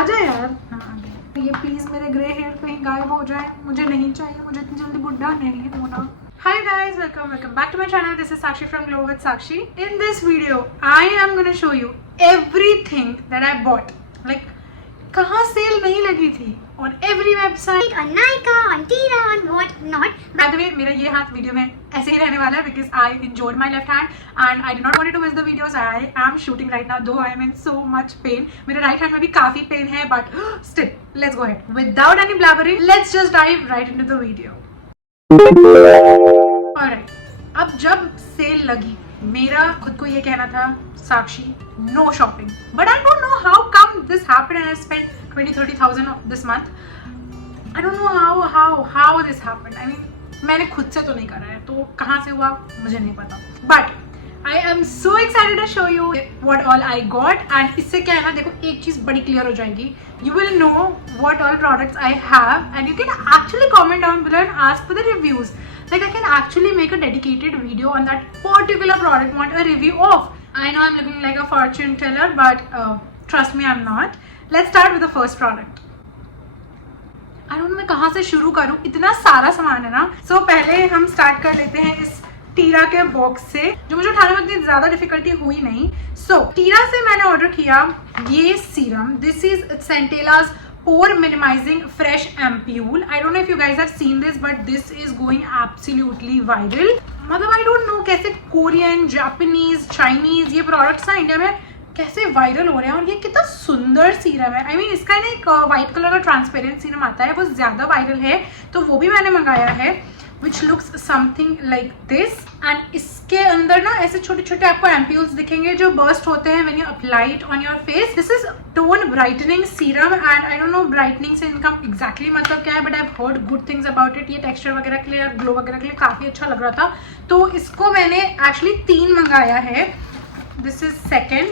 आ जाए यार। हाँ ये प्लीज मेरे ग्रे हेयर कहीं गायब हो जाए, मुझे नहीं चाहिए, मुझे इतनी जल्दी बुढ़ा नहीं होना। Hi guys, welcome back to my channel. This is Sakshi from Glow with Sakshi. In this video, I am going to show you everything that I bought. Like कहाँ सेल नहीं लगी थी on every website, on Nykaa, on Tira, on what not. By the way, मेरा ये हाथ video में ऐसे ही रहने वाला है because I injured my left hand and I did not want to miss the videos. I am shooting right now though I am in so much pain. मेरे right hand में भी काफी pain है but still, let's go ahead. Without any blabbering, let's just dive right into the video. Alright, अब जब cell लगी मेरा खुद को ये कहना था Sakshi no shopping, but I don't know how come this happened and I spent 20-30,000 this month. I don't know how this happened. I mean मैंने खुद से तो नहीं करा है तो कहाँ से हुआ मुझे नहीं पता, but I am so excited to show you what all I got. And इससे क्या है ना, देखो एक चीज बड़ी क्लियर हो जाएगी, you will know what all products I have and you can actually comment down below and ask for the reviews. Like I can actually make a dedicated video on that particular product, want a review of. I know I'm looking like a fortune teller but trust me I'm not. Let's start with the first product. I don't know मैं कहाँ से शुरू करूँ, इतना सारा सामान है ना। So पहले हम स्टार्ट कर लेते हैं इस टीरा के बॉक्स से, जो मुझे उठाने में इतनी ज्यादा डिफिकल्टी हुई नहीं। सो टीरा से मैंने ऑर्डर किया ये serum. This is Centella's pore minimising fresh ampoule. I don't know if you guys have seen this but this is going absolutely viral. मतलब आई डोंट नो कैसे कोरियन, जापानीज, चाइनीज ये products ना India में कैसे viral हो रहे हैं, और ये कितना सुंदर सीरम है। आई मीन इसका ना एक व्हाइट कलर का ट्रांसपेरेंट सीरम आता है, वो ज्यादा वायरल है तो वो भी मैंने मंगाया है, which looks something like this. and इसके अंदर ना ऐसे छोटे छोटे आपको एम्प्यूल्स दिखेंगे जो बर्स्ट होते हैं when you apply it on your face. This is tone brightening serum and I don't know brightening से इनका exactly मतलब क्या है, but I've heard good things about it. ये टेक्सचर वगैरह के लिए और ग्लो वगैरह के लिए काफी अच्छा लग रहा था, तो इसको मैंने एक्चुअली 3 मंगाया है। This is second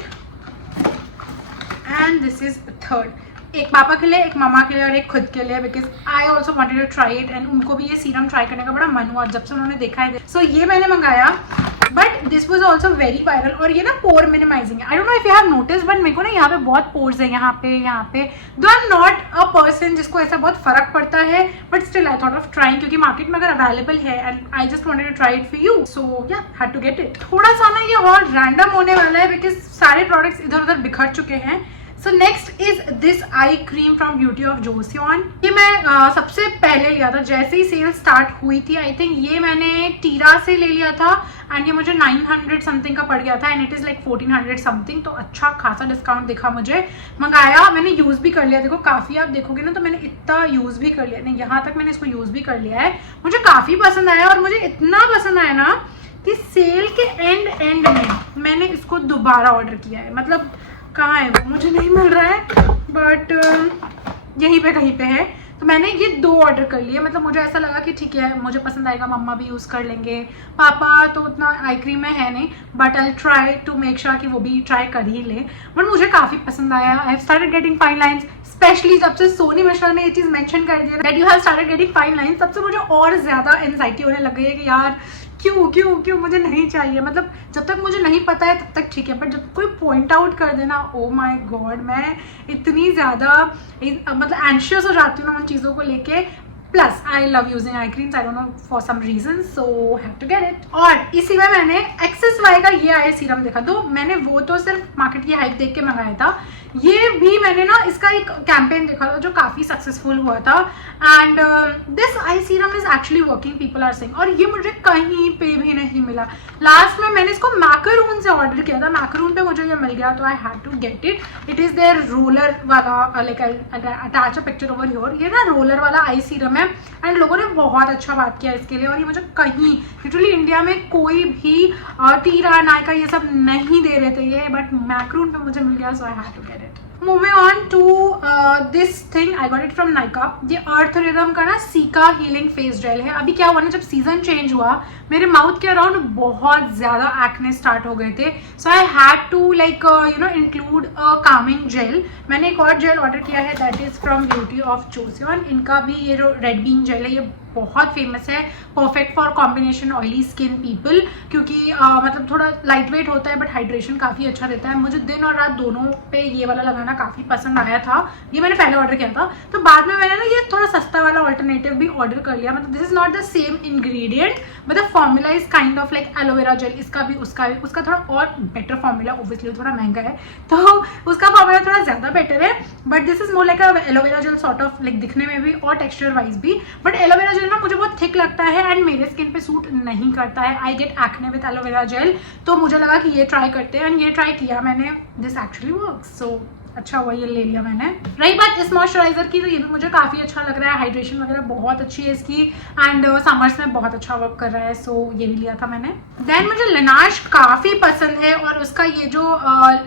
and this is third. एक पापा के लिए, एक मामा के लिए और एक खुद के लिए, because I also wanted to try it and उनको भी ये सीरम ट्राई करने का बड़ा मन हुआ जब से उन्होंने देखा है। सो ये मैंने मंगाया but this was also very viral. और ये ना पोर मिनिमाइजिंग है। आई don't know if you have notice but मेरे को ना यहाँ पे बहुत पोर्स है, यहाँ पे दो। I am not a person जिसको ऐसा बहुत फर्क पड़ता है, but still I thought of trying क्योंकि मार्केट में अगर अवेलेबल है and I just wanted to try it for you, so ya had to get it. थोड़ा सा ना ये और रैंडम होने वाला है बिकॉज सारे प्रोडक्ट्स इधर उधर बिखर चुके हैं। So next is this eye cream from Beauty of Joseon. ये मैं सबसे पहले लिया था जैसे ही सेल स्टार्ट हुई थी। आई थिंक ये मैंने टीरा से ले लिया था एंड ये मुझे 900 समथिंग का पड़ गया था and it is like 1400 something, तो अच्छा खासा डिस्काउंट दिखा मुझे। मंगाया, मैंने यूज भी कर लिया। देखो काफी आप देखोगे ना तो मैंने इतना यूज भी कर लिया, नहीं यहाँ तक मैंने इसको यूज भी कर लिया है। मुझे काफी पसंद आया और मुझे इतना पसंद आया ना कि सेल के एंड में मैंने इसको दोबारा ऑर्डर किया है। मतलब कहाँ है वो मुझे नहीं मिल रहा है बट यहीं पे कहीं पे है, तो मैंने ये 2 ऑर्डर कर लिए। मतलब मुझे ऐसा लगा कि ठीक है मुझे पसंद आएगा, मम्मा भी यूज़ कर लेंगे, पापा तो उतना आई क्रीम में है नहीं, but I try to make sure कि वो भी ट्राई कर ही ले। बट मुझे काफ़ी पसंद आया। I have started getting fine lines, specially जब से सोनी मिश्रा ने ये चीज़ मेंशन कर दिया that you have started getting fine lines, तब से मुझे और ज़्यादा एंजाइटी होने लग गई है कि यार क्यों मुझे नहीं चाहिए। मतलब जब तक मुझे नहीं पता है तब तक ठीक है, बट जब कोई पॉइंट आउट कर देना, ओ माय गॉड, मैं इतनी ज़्यादा मतलब एंशियस हो जाती हूँ ना उन चीज़ों को लेके। Plus I love using eye creams, I don't know for some reason, so have to get it. और इसी में मैंने एक्सेस वाई का ये आई सीरम देखा, तो मैंने वो तो सिर्फ मार्केट की हाइप देख के मंगाया था। ये भी मैंने ना इसका एक कैंपेन देखा था जो काफ़ी सक्सेसफुल हुआ था and this eye serum is actually working, people are saying, और ये मुझे कहीं पे भी नहीं मिला। लास्ट में मैंने इसको मैकरून से ऑर्डर किया था, मैकरून पे मुझे ये मिल गया तो I had to get it. It is their roller वाला, like attach a picture over here. ये ना रोलर वाला आई सीरम है एंड लोगों ने बहुत अच्छा बात किया इसके लिए, और ये मुझे कहीं लिटरली इंडिया में कोई भी टीरा, नायका ये सब नहीं दे रहे थे ये, बट मैकरून पे मुझे मिल गया, so I had to get it. Moving on to this thing, I got it from Nykaa. ये अर्थ रिदम का ना सीका हीलिंग फेस जेल है। अभी क्या हुआ ना, जब सीजन चेंज हुआ मेरे माउथ के अराउंड बहुत ज़्यादा एक्ने स्टार्ट हो गए थे, so I had to like you know include a calming gel. मैंने एक और जेल ऑर्डर किया है that is from Beauty of Joseon. इनका भी ये जो रेड बीन जेल है ये बहुत फेमस है, perfect for combination oily skin people, क्योंकि मतलब थोड़ा लाइट वेट होता है बट हाइड्रेशन काफ़ी अच्छा देता है। मुझे दिन और रात दोनों पे ये वाला लगाना काफ़ी पसंद आया था। ये मैंने पहले ऑर्डर किया था, तो बाद में मैंने ना ये थोड़ा सस्ता वाला ऑल्टरनेटिव भी ऑर्डर कर लिया। मतलब this is not the same ingredient, मतलब formula is kind of like aloe vera, gel भी उसका थोड़ा और बेटर फॉर्मूला, ऑब्वियसली थोड़ा महंगा है तो उसका फॉर्मूला थोड़ा ज़्यादा बेटर है, but this is more like aloe jail sort of, like दिखने में भी और टेक्सचर वाइज भी। बट एलोवेरा जेल ना मुझे बहुत थिक लगता है एंड मेरे स्किन पे सूट नहीं करता है। I get acne with aloe vera gel, तो मुझे लगा कि ये ट्राई करते हैं एंड ये ट्राई किया मैंने, दिस एक्चुअली वर्क्स, सो अच्छा हुआ ये ले लिया मैंने। रही बात इस मॉइस्चराइजर की, तो ये भी मुझे काफ़ी अच्छा लग रहा है, हाइड्रेशन वगैरह बहुत अच्छी है इसकी एंड समर्स में बहुत अच्छा वर्क कर रहा है, सो ये भी लिया था मैंने। देन मुझे लेनाश काफ़ी पसंद है और उसका ये जो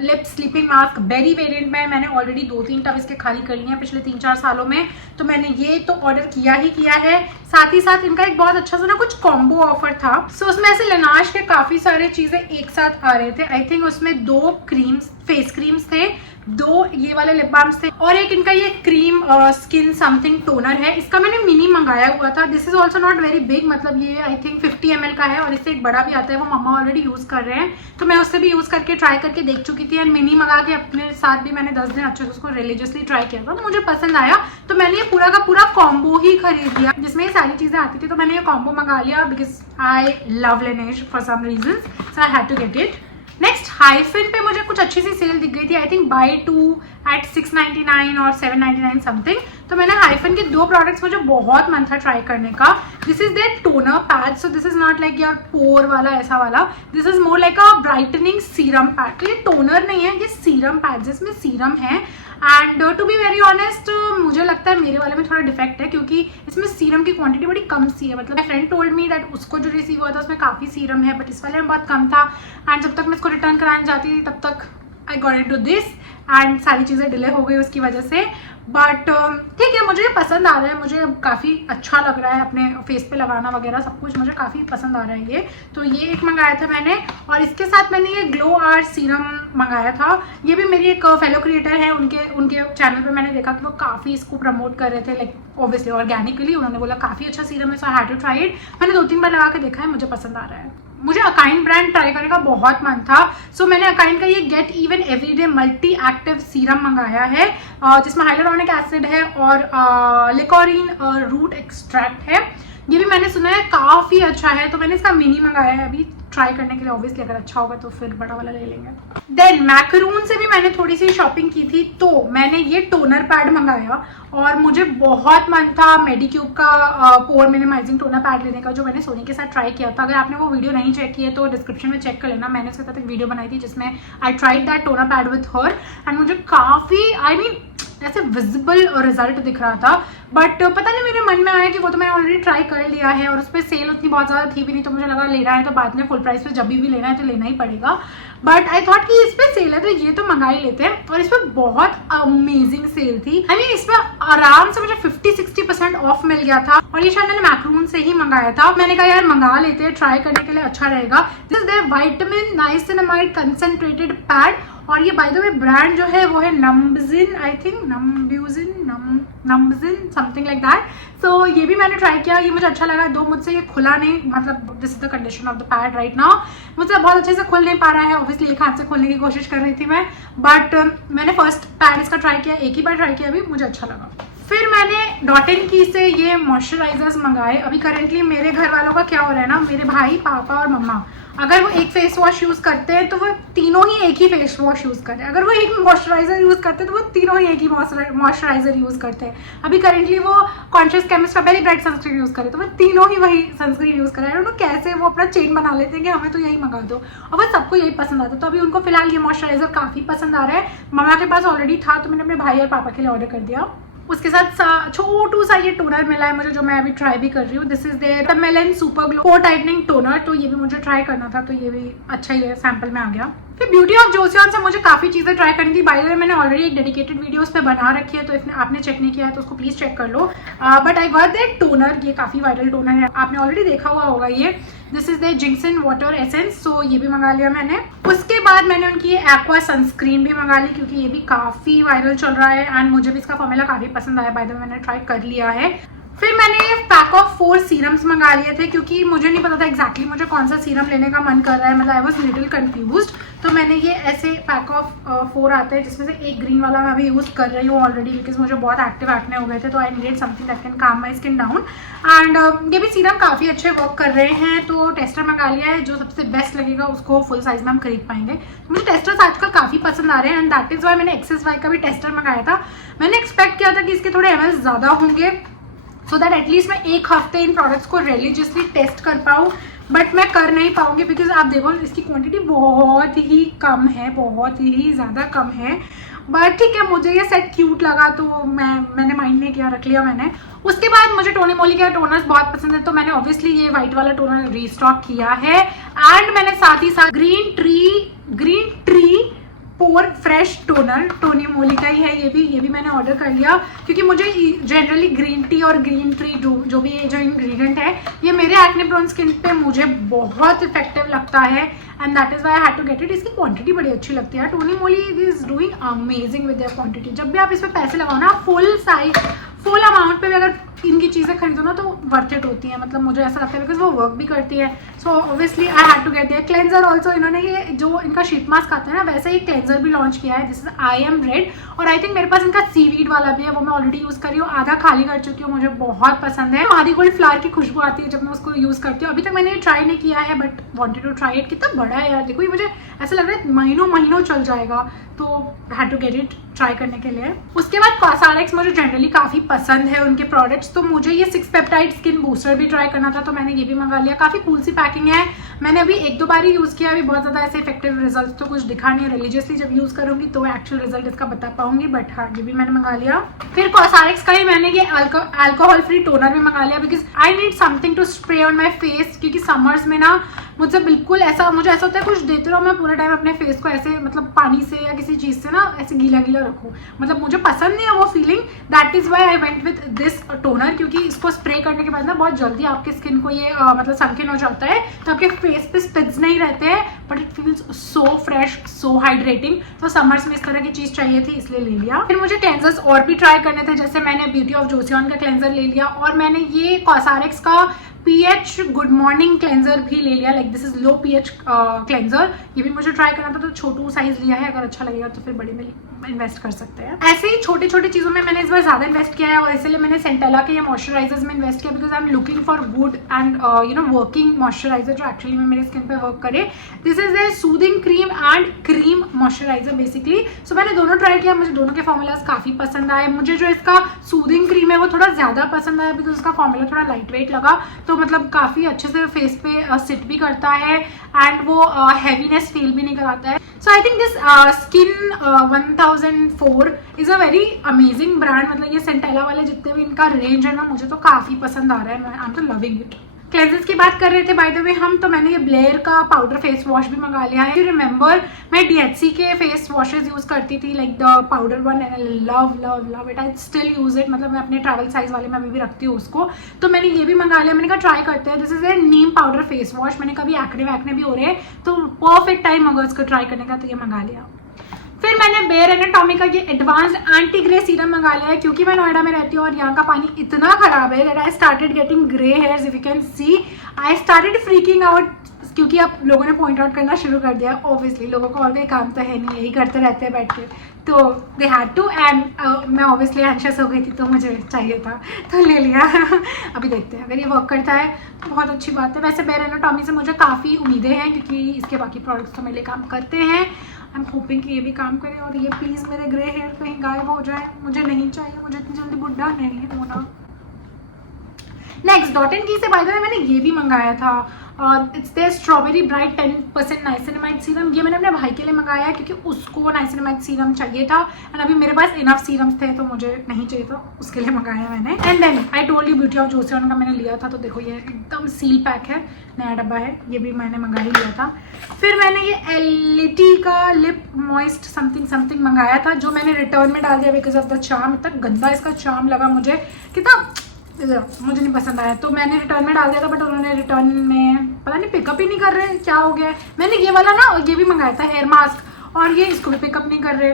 lip sleeping mask berry variant में मैंने ऑलरेडी 2-3 टब इसके खाली कर लिए हैं पिछले 3-4 सालों में, तो मैंने ये तो ऑर्डर किया ही किया है। साथ ही साथ इनका एक बहुत अच्छा सा ना कुछ कॉम्बो ऑफर था, सो उसमें ऐसे लेनाश के काफ़ी सारे चीज़ें एक साथ आ रहे थे। आई थिंक उसमें 2 क्रीम्स, फेस क्रीम्स थे, 2 ये वाले लिप बाम्स थे और एक इनका ये क्रीम स्किन समथिंग टोनर है। इसका मैंने मिनी मंगाया हुआ था, this is also not very big, मतलब ये आई थिंक 50 ml का है और इससे एक बड़ा भी आता है, वो मम्मा ऑलरेडी यूज़ कर रहे हैं, तो मैं उससे भी यूज़ करके ट्राई करके देख चुकी थी एंड मिनी मंगा के अपने साथ भी मैंने 10 दिन अच्छे से उसको रिलीजियसली ट्राई किया था, मुझे पसंद आया, तो मैंने ये पूरा का पूरा कॉम्बो ही खरीद लिया जिसमें ये सारी चीज़ें आती थी, तो मैंने ये कॉम्बो मंगा लिया because I love Laneige for some reasons, so I had to get it. Next Hyphen पे मुझे कुछ अच्छी सी सेल दिख गई थी, आई थिंक बाय 2 एट 699 और 799 समथिंग, तो मैंने हाइफिन के 2 प्रोडक्ट्स मुझे बहुत मन था ट्राई करने का। This is their toner pad, so this is not like your pore वाला ऐसा वाला, this is more like a brightening serum pad, तो ये टोनर नहीं है, ये सीरम पैड जिसमें सीरम है and to be very honest मुझे लगता है मेरे वाले में थोड़ा डिफेक्ट है क्योंकि इसमें सीरम की क्वांटिटी बड़ी कम सी है। मतलब my friend told me that उसको जो रिसीव हुआ था उसमें काफ़ी सीरम है बट इस वाले में बहुत कम था एंड जब तक मैं इसको रिटर्न कराने जाती थी तब तक I got into this and सारी चीज़ें डिले हो गई उसकी वजह से, बट ठीक है, मुझे पसंद आ रहा है, मुझे काफ़ी अच्छा लग रहा है अपने फेस पे लगाना वगैरह सब कुछ, मुझे काफ़ी पसंद आ रहा है ये, तो ये एक मंगाया था मैंने और इसके साथ मैंने ये ग्लो आर सीरम मंगाया था। ये भी मेरी एक फेलो क्रिएटर है, उनके चैनल पे मैंने देखा कि वो काफ़ी इसको प्रमोट कर रहे थे, लाइक ऑब्वियसली ऑर्गेनिकली, उन्होंने बोला काफ़ी अच्छा सीरम है, so I had to try it. मैंने 2-3 बार लगा के देखा है, मुझे पसंद आ रहा है। मुझे अकाइन ब्रांड ट्राई करने का बहुत मन था, सो मैंने अकाइन का ये get even everyday multi active serum मंगाया है जिसमें हाइलुरोनिक एसिड है और लिकोरीन रूट एक्सट्रैक्ट है। ये भी मैंने सुना है काफ़ी अच्छा है, तो मैंने इसका मिनी मंगाया है अभी ट्राई करने के लिए, ऑब्वियसली अगर अच्छा होगा तो फिर बड़ा वाला ले लेंगे। देन मैकरून से भी मैंने थोड़ी सी शॉपिंग की थी, तो मैंने ये टोनर पैड मंगाया और मुझे बहुत मन था मेडिक्यूब का पोर मिनिमाइजिंग टोनर पैड लेने का जो मैंने सोनी के साथ ट्राई किया था। अगर आपने वो वीडियो नहीं चेक किया तो डिस्क्रिप्शन में चेक कर लेना, मैंने उसके साथ एक वीडियो बनाई थी जिसमें I tried that toner pad with her and मुझे काफ़ी ऐसे विजिबल रिजल्ट दिख रहा था, बट पता नहीं मेरे मन में आया कि वो तो मैंने ऑलरेडी ट्राई कर लिया है और उस पर सेल उतनी बहुत ज़्यादा थी भी नहीं, तो मुझे लगा लेना है तो बाद में फुल प्राइस पे जब भी लेना है तो लेना ही पड़ेगा, बट आई थॉट कि इस पर सेल है तो ये तो मंगा ही लेते हैं और इस पर बहुत अमेजिंग सेल थी। आई मीन इस पर आराम से मुझे 50-60% ऑफ मिल गया था और ये शायद मैंने मैक्रून से ही मंगाया था। मैंने कहा यार मंगा लेते हैं, ट्राई करने के लिए अच्छा रहेगा। This is their vitamin niacinamide concentrated pad और ये बाय द वे ब्रांड जो है वो है Numbuzin, I think Numbuzin something like that. सो ये भी मैंने ट्राई किया, ये मुझे अच्छा लगा, दो मुझसे ये खुला नहीं, मतलब this is the condition of the pad right now, मुझसे बहुत अच्छे से खुल नहीं पा रहा है, ऑब्वियसली एक हाथ से खोलने की कोशिश कर रही थी मैं, बट मैंने फर्स्ट पैड इसका ट्राई किया, एक ही बार ट्राई किया अभी, मुझे अच्छा लगा। फिर मैंने डॉट एंड की से ये मॉइस्चराइजर्स मंगाए। अभी करेंटली मेरे घर वालों का क्या हो रहा है ना, मेरे भाई पापा और मम्मा अगर वो एक फेस वॉश यूज़ करते हैं तो वो तीनों ही एक ही फेस वॉश यूज़ करते हैं, अगर वो एक मॉइस्चराइजर यूज़ करते हैं तो वो तीनों ही एक ही मॉइस्चराइजर यूज़ करते हैं। अभी करेंटली वो कॉन्शियस केमिस्ट का वेरी ब्राइट सनस्क्रीन यूज़ करे तो वो तीनों ही वही सनस्क्रीन यूज़ कर रहे हैं। कैसे वो अपना चेन बना लेते हैं कि हमें तो यही मंगा दो और वो सबको यही पसंद आता है। तो अभी उनको फिलहाल ये मॉइस्चराइजर काफ़ी पसंद आ रहा है, मम्मा के पास ऑलरेडी था तो मैंने अपने भाई और पापा के लिए ऑर्डर कर दिया। उसके साथ छोटू सा ये टोनर मिला है मुझे जो मैं अभी ट्राई भी कर रही हूँ, this is their melon super glow pore tightening toner, तो ये भी मुझे ट्राई करना था तो ये भी अच्छा ही है, सैंपल में आ गया। फिर ब्यूटी ऑफ जोसियन से मुझे काफ़ी चीज़ें ट्राई करनी थी, बाय द वे मैंने ऑलरेडी एक डेडिकेटेड वीडियो उस पर बना रखी है, तो इसमें आपने चेक नहीं किया है तो उसको प्लीज़ चेक कर लो। But I got that toner, ये काफ़ी वायरल टोनर है, आपने ऑलरेडी देखा हुआ होगा ये, this is the ginseng water essence, सो ये भी मंगा लिया मैंने। उसके बाद मैंने उनकी एक्वा सनस्क्रीन भी मंगा ली क्योंकि ये भी काफ़ी वायरल चल रहा है एंड मुझे भी इसका फॉर्मूला काफ़ी पसंद आया, बाय द वे मैंने ट्राई कर लिया है। फिर मैंने पैक ऑफ 4 सीरम्स मंगा लिए थे क्योंकि मुझे नहीं पता था एग्जैक्टली मुझे कौन सा सीरम लेने का मन कर रहा है, मतलब आई वॉज लिटिल कन्फ्यूज्ड। तो मैंने ये ऐसे पैक ऑफ 4 आते हैं जिसमें से एक ग्रीन वाला मैं अभी यूज़ कर रही हूँ ऑलरेडी बिकॉज मुझे बहुत एक्टिव एक्ने हो गए थे, तो I needed something that can काम माई स्किन डाउन। एंड ये भी सीरम काफ़ी अच्छे वर्क कर रहे हैं, तो टेस्टर मंगा लिया है, जो सबसे बेस्ट लगेगा उसको फुल साइज में हम खरीद पाएंगे। तो मुझे टेस्टर्स आजकल काफ़ी पसंद आ रहे हैं एंड दैट इज़ वाई मैंने XS का भी टेस्टर मंगाया था। मैंने एक्सपेक्ट किया था कि इसके थोड़े ml ज़्यादा होंगे सो दैट एटलीस्ट मैं एक हफ्ते इन प्रोडक्ट्स को रिलीजियसली टेस्ट कर पाऊँ, बट मैं कर नहीं पाऊंगी बिकॉज आप देखो इसकी क्वांटिटी बहुत ही कम है, बहुत ही ज़्यादा कम है। बट ठीक है, मुझे ये सेट क्यूट लगा तो मैंने माइंड नहीं किया, रख लिया मैंने। उसके बाद मुझे टोनी मोली के टोनर्स बहुत पसंद है, तो मैंने ऑब्वियसली ये वाइट वाला टोनर रीस्टॉक किया है। एंड मैंने साथ ही साथ ग्रीन ट्री पोर फ्रेश टोनर टोनी मोली का ही है, ये भी मैंने ऑर्डर कर लिया क्योंकि मुझे जनरली ग्रीन टी और ग्रीन ट्री जो भी जो इंग्रेडिएंट है ये मेरे एक्ने प्रोन स्किन पे मुझे बहुत इफेक्टिव लगता है and that is why I had to get it. इसकी क्वांटिटी बड़ी अच्छी लगती है, Tony Moly is doing amazing with their quantity. जब भी आप इस पर पैसे लगाओ ना फुल अमाउंट पे भी अगर इनकी चीज़ें खरीदो ना तो वर्थ इट होती है, मतलब मुझे ऐसा लगता है बिकॉज वो वर्क भी करती है। So obviously I had to get their cleanser also. इन्होंने ये जो इनका शीट मास्क आता है ना वैसे ही क्लेंजर भी लॉन्च किया है, this is I am red, और आई थिंक मेरे पास इनका सीवीड वाला भी है, वो मैं ऑलरेडी यूज़ कर रही हूँ, आधा खाली कर चुकी हूँ, मुझे बहुत पसंद है। मारीगोल्ड फ्लावर की खुशबू आती है जब मैं उसको यूज़ करती हूँ। अभी तक मैंने ये ट्राई नहीं किया है but wanted to try it. कितना बड़ा है यार, देखो ये मुझे ऐसा लग रहा है महीनों चल जाएगा, तो had to get it try करने के लिए। उसके बाद कॉस्मेटिक्स मुझे जनरली काफ़ी पसंद है उनके प्रोडक्ट्स, तो मुझे ये 6 पेप्टाइड स्किन बूस्टर भी ट्राई करना था, तो मैंने ये भी मंगा लिया। काफ़ी कूल सी पैकिंग है, मैंने अभी 1-2 बार ही यूज़ किया, अभी बहुत ज़्यादा ऐसे इफेक्टिव रिजल्ट तो कुछ दिखा नहीं है। रिलीजियसली जब यूज़ करूँगी तो एक्चुअल रिजल्ट इसका बता पाऊंगी, बट हाँ ये भी मैंने मंगा लिया। फिर कॉस्मेटिक्स का ही मैंने ये अल्कोहल फ्री टोनर भी मंगा लिया because I need something to spray on my face, क्योंकि समर्स में ना मुझे बिल्कुल मुझे ऐसा होता है कुछ देते रहो मैं पूरे टाइम अपने फेस को ऐसे मतलब पानी से या किसी चीज़ से ना ऐसे गीला रखूँ, मतलब मुझे पसंद नहीं है वो feeling. That is why I went with this toner, क्योंकि इसको स्प्रे करने के बाद ना बहुत जल्दी आपके स्किन को ये मतलब सनकिन हो जाता है, तो आपके फेस पे स्पिट्स नहीं रहते हैं, but it feels so fresh so hydrating. तो समर्स में इस तरह की चीज़ चाहिए थी इसलिए ले लिया। फिर मुझे क्लेंजर्स और भी ट्राई करने थे, जैसे मैंने ब्यूटी ऑफ जोसियन का क्लेंजर ले लिया और मैंने ये कॉस्मेटिक्स का पीएच गुड मॉर्निंग क्लेंजर भी ले लिया, like this is low pH cleanser. ये भी मुझे ट्राई करना था, तो छोटू साइज लिया है, अगर अच्छा लगेगा तो फिर बड़ी में इन्वेस्ट कर सकते हैं। ऐसे ही छोटे छोटे चीज़ों में मैंने इस बार ज़्यादा इन्वेस्ट किया है और इसलिए मैंने सेंटेला के ये मॉइस्चराइजर्स में इन्वेस्ट किया because I am looking for good and working moisturiser जो एक्चुअली में मेरे स्किन पे वर्क करे। This is a soothing cream and cream moisturiser basically. So मैंने दोनों ट्राई किया, मुझे दोनों के फॉर्मूलाज काफ़ी पसंद आए। मुझे जो इसका सूदिंग क्रीम है वो थोड़ा ज़्यादा पसंद आया बिकॉज उसका फॉर्मूला थोड़ा लाइट वेट लगा, तो मतलब काफ़ी अच्छे से फेस पे सिट भी करता है एंड वो हैवीनेस फील भी नहीं कराता है। So I think this skin 1004 is a very amazing brand, मतलब ये सेंटेला वाले जितने भी इनका रेंज है ना मुझे तो काफ़ी पसंद आ रहा है, आई एम तो लविंग इट। क्लेंजर्स की बात कर रहे थे बाय द वे हम, तो मैंने ये ब्लेयर का पाउडर फेस वॉश भी मंगा लिया है। यू रिमेंबर मैं DHC के फेस वॉशेज यूज़ करती थी, like the powder one, and I love it, I still use it, मतलब मैं अपने ट्रैवल साइज वाले में अभी भी रखती हूँ उसको। तो मैंने ये भी मंगा लिया, मैंने कहा ट्राई करते हैं। This is A Neem powder face wash, मैंने कभी एक्ने भी हो रहे हैं तो परफेक्ट टाइम होगा इसको ट्राई करने का, तो ये मंगा लिया। फिर मैंने बेयर एनाटॉमी का ये एडवांस्ड एंटी ग्रे सीरम मंगा लिया है क्योंकि मैं नोएडा में रहती हूँ और यहाँ का पानी इतना खराब है that I started getting grey hairs. If you can see I started freaking out, क्योंकि अब लोगों ने पॉइंट आउट करना शुरू कर दिया। ऑब्वियसली लोगों को और कोई काम तो है नहीं, यही करते रहते हैं बैठ के, तो दे हैड टू एंड मैं ऑब्वियसली एंशियस हो गई थी तो मुझे चाहिए था तो ले लिया। अभी देखते हैं अगर ये वर्क करता है तो बहुत अच्छी बात है। वैसे बेयर एनाटॉमी से मुझे काफ़ी उम्मीदें हैं क्योंकि इसके बाकी प्रोडक्ट्स तो मेरे लिए काम करते हैं। आई एम होपिंग कि ये भी काम करे और ये प्लीज़ मेरे ग्रे हेयर कहीं गायब हो जाए, मुझे नहीं चाहिए, मुझे इतनी जल्दी बुढ़ा नहीं होना। नेक्स्ट डॉट एंड की से बाय द वे मैंने ये भी मंगाया था, it's the strawberry bright 10% niacinamide serum. ये मैंने अपने भाई के लिए मंगाया है क्योंकि उसको नाइसिनामाइड सीरम चाहिए था एंड अभी मेरे पास इनफ सीरम्स थे तो मुझे नहीं चाहिए था, उसके लिए मंगाया मैंने। And then I told you Beauty of Joseon का मैंने लिया था, तो देखो ये एकदम सील पैक है, नया डब्बा है, ये भी मैंने मंगा ही लिया था। फिर मैंने ये एलिटी का लिप मॉइस्ट समथिंग मंगाया था जो मैंने रिटर्न में डाल दिया बिकॉज ऑफ द चार्म। इतना गंदा इसका चार्म लगा मुझे, कितना मुझे नहीं पसंद आया, तो मैंने रिटर्न में डाल दिया था, बट उन्होंने रिटर्न में पता नहीं पिकअप ही नहीं कर रहे, क्या हो गया। मैंने ये वाला ना ये भी मंगाया था हेयर मास्क और ये इसको भी पिकअप नहीं कर रहे,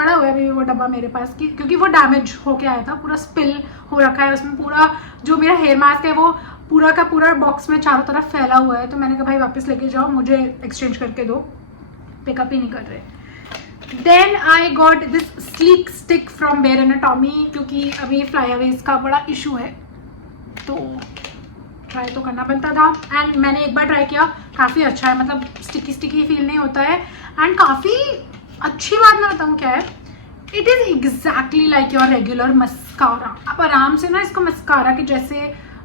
पड़ा हुआ है अभी वो डब्बा मेरे पास क्योंकि वो डैमेज होके आया था, पूरा स्पिल हो रखा है उसमें, पूरा जो मेरा हेयर मास्क है वो पूरा का पूरा बॉक्स में चारों तरफ फैला हुआ है। तो मैंने कहा भाई वापस लेके जाओ, मुझे एक्सचेंज करके दो, पिकअप ही नहीं कर रहे। Then I got this sleek stick from Bare Anatomy, क्योंकि अभी फ्लाईअवेज का बड़ा इशू है तो ट्राई तो करना बनता था। एंड मैंने एक बार ट्राई किया, काफ़ी अच्छा है, मतलब स्टिकी स्टिकी फील नहीं होता है। एंड काफ़ी अच्छी बात मैं बताऊँ क्या है, it is exactly like your regular mascara. आप आराम से ना इसको मस्कारा के जैसे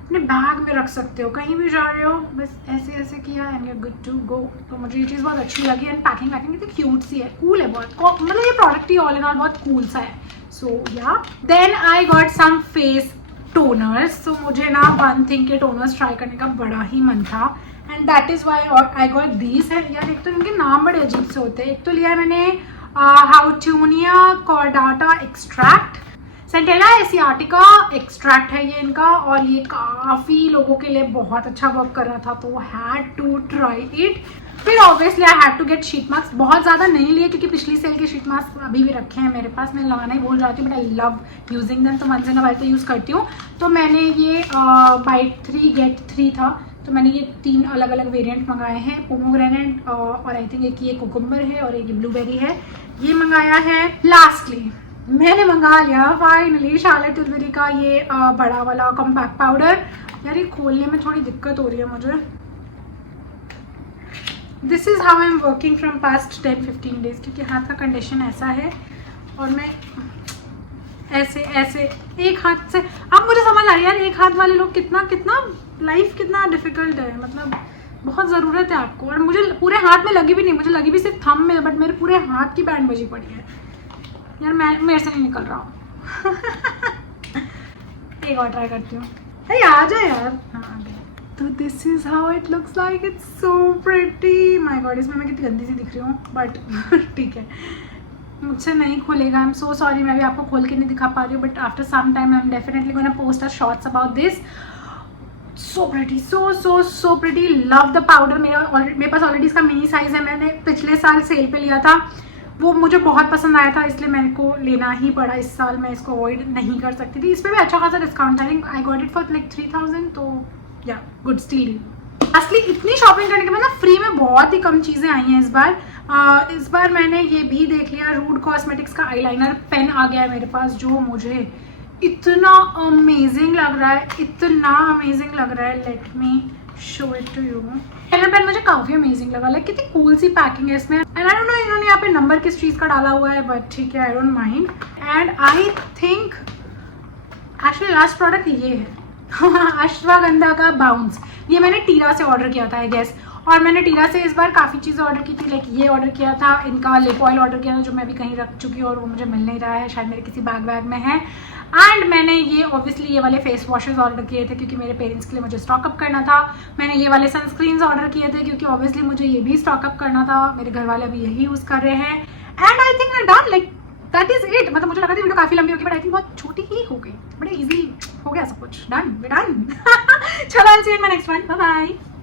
अपने बैग में रख सकते हो, कहीं भी जा रहे हो बस ऐसे ऐसे किया and you are good to go. तो मुझे ये चीज़ बहुत अच्छी लगी। एंड पैकिंग कितनी क्यूट सी है, कूल है बहुत, मतलब ये प्रोडक्ट ही ऑल इन ऑल बहुत कूल सा है। So yeah then I got some face toners. तो मुझे ना वन थिंग के टोनर्स ट्राई करने का बड़ा ही मन था and that is why I got these है। यार एक तो इनके नाम बड़े अजीब से होते हैं। एक तो लिया है मैंने houttuynia cordata extract, centella asiatica extract है ये इनका, और ये काफ़ी लोगों के लिए बहुत अच्छा वर्क कर रहा था तो हैड टू ट्राई इट। फिर obviously I had to get sheet mask, बहुत ज़्यादा नहीं लिए क्योंकि पिछली सेल के शीट मास्क अभी भी रखे हैं मेरे पास, मैं लगाना ही भूल जाती हूँ, but I love using them, तो वंस इन अ व्हाइल तो यूज़ करती हूँ। तो मैंने ये बाई 3 गेट 3 था, तो मैंने ये 3 अलग अलग वेरिएंट मंगाए हैं, पोमोग्रेनेट और आई थिंक एक ये कुकुम्बर है और एक ये ब्लूबेरी है, ये मंगाया है। लास्टली मैंने मंगा लिया फाइनली शार्लेट टिलबरी का ये बड़ा वाला कॉम्पैक्ट पाउडर। यार ये खोलने में थोड़ी दिक्कत हो रही है मुझे। This is how I am working from past 10-15 days, क्योंकि हाथ का कंडीशन ऐसा है और मैं ऐसे ऐसे एक हाथ से, अब मुझे समझ आ रही है यार एक हाथ वाले लोग कितना लाइफ कितना डिफिकल्ट है, मतलब बहुत ज़रूरत है आपको। और मुझे पूरे हाथ में लगी भी नहीं, मुझे लगी भी सिर्फ थंब में, बट मेरे पूरे हाथ की बैंड बजी पड़ी है यार, मैं मेरे से नहीं निकल रहा हूँ। एक और ट्राई करती हूँ, अरे आ जाए यार। हाँ तो this is how it looks like, it's so pretty. My God इसमें मैं कितनी गंदी सी दिख रही हूँ, बट ठीक है मुझसे नहीं खुलेगा, आई एम सो सॉरी। मैं भी आपको खोल के नहीं दिखा पा रही हूँ, but after some time I am definitely gonna post a shorts about this. So pretty, so pretty, love the powder. मेरे पास ऑलरेडी इसका मिनी साइज़ है, मैंने पिछले साल सेल पे लिया था, वो मुझे बहुत पसंद आया था, इसलिए मेरे को लेना ही पड़ा। इस साल मैं इसको अवॉइड नहीं कर सकती थी। इस पर भी अच्छा खासा डिस्काउंट था, I think I got it for like 3000, तो या गुड स्टील। असली इतनी शॉपिंग करने के बाद ना फ्री में बहुत ही कम चीज़ें आई हैं इस बार। इस बार मैंने ये भी देख लिया, रूट कॉस्मेटिक्स का आईलाइनर पेन आ गया है मेरे पास, जो मुझे इतना अमेजिंग लग रहा है, इतना अमेजिंग लग रहा है। Let me show it to you. Eyeliner pen मुझे काफ़ी अमेजिंग लगा, लाइक कितनी कूल सी पैकिंग है इसमें। एंड आई डोंट नो इन्होंने यहाँ पे नंबर किस चीज़ का डाला हुआ है, बट ठीक है, I don't mind. And I think actually last product ये है अश्वगंधा का बाउंस। ये मैंने टीरा से ऑर्डर किया था आई गेस, और मैंने टीरा से इस बार काफ़ी चीज़ें ऑर्डर की थी, लाइक ये ऑर्डर किया था, इनका लिप ऑयल ऑर्डर किया था जो मैं अभी कहीं रख चुकी हूँ और वो मुझे मिल नहीं रहा है, शायद मेरे किसी बैग में है। एंड मैंने ये ऑब्वियसली ये वाले फेस वॉशेज़ ऑर्डर किए थे क्योंकि मेरे पेरेंट्स के लिए मुझे स्टॉकअप करना था। मैंने ये वाले सनस्क्रीन्स ऑर्डर किए थे क्योंकि ऑब्वियसली मुझे ये भी स्टॉकअप करना था, मेरे घर वाले अभी यही यूज़ कर रहे हैं। And I think I done, like that is it. मतलब मुझे लगा था वीडियो काफ़ी लंबी होगी, बट आई थिंक बहुत छोटी ही हो गई, बड़े ईजी हो गया सब कुछ। डन। चलो I see you in my next one, bye bye.